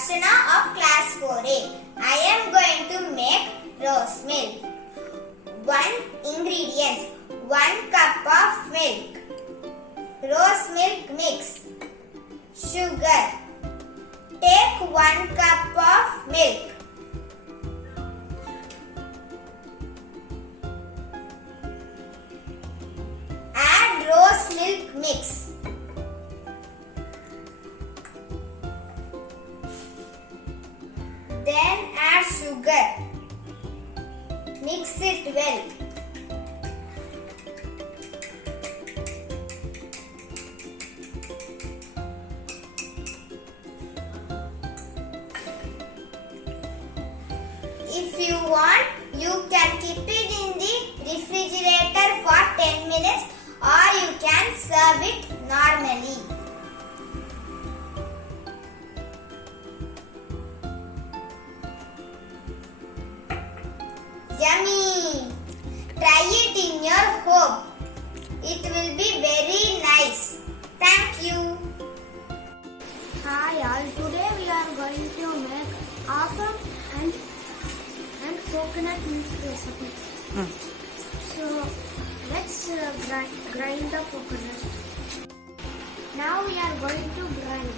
Darshana of class 4A. I am going to make rose milk. 1 ingredients: 1 cup of milk, rose milk mix, sugar. Take 1 cup of milk. Add rose milk mix. Then add sugar. Mix it well. If you want, you can keep it in the refrigerator for 10 minutes or you can serve it normally. Yummy! Try it in your home. It will be very nice. Thank you. Hi all, today we are going to make appam and coconut milk recipe. So let's grind the coconut. Now we are going to grind.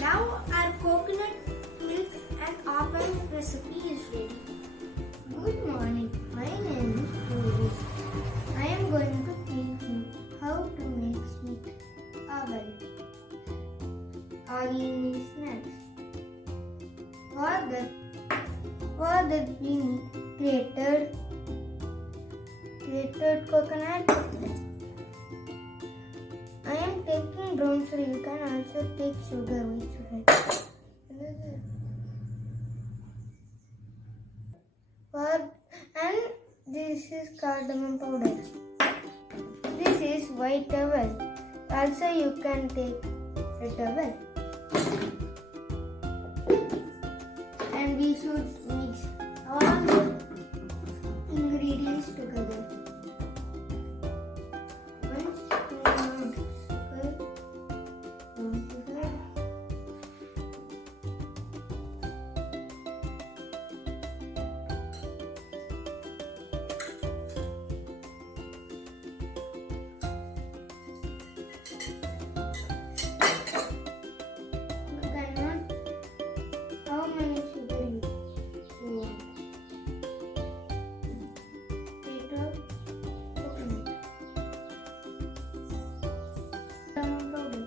Now our coconut milk and appam recipe is ready. Good morning, my name is Puru. I am going to teach you how to make sweet apple or evening snacks. For that we need grated coconut. I am taking brown sugar. You can also take sugar, white sugar. And this is cardamom powder. This is white towel. Also you can take red towel. And we should mix all the ingredients together. Once sugar. How many sugar you want? Coconut. Cardamom powder.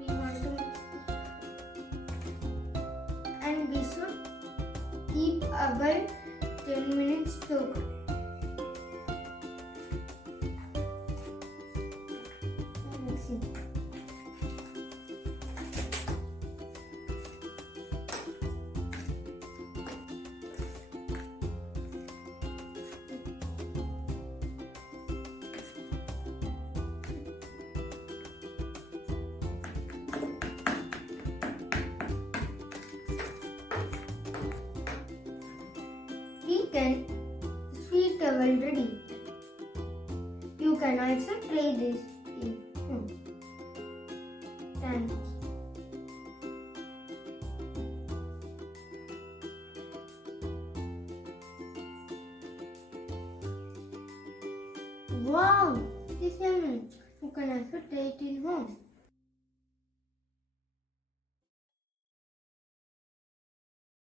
We want to mix it. And we should keep about 10 minutes soaked. Mix it. Sweet towel ready. You can also try this in home. Thanks. Wow, this is yummy. You can also try it in home.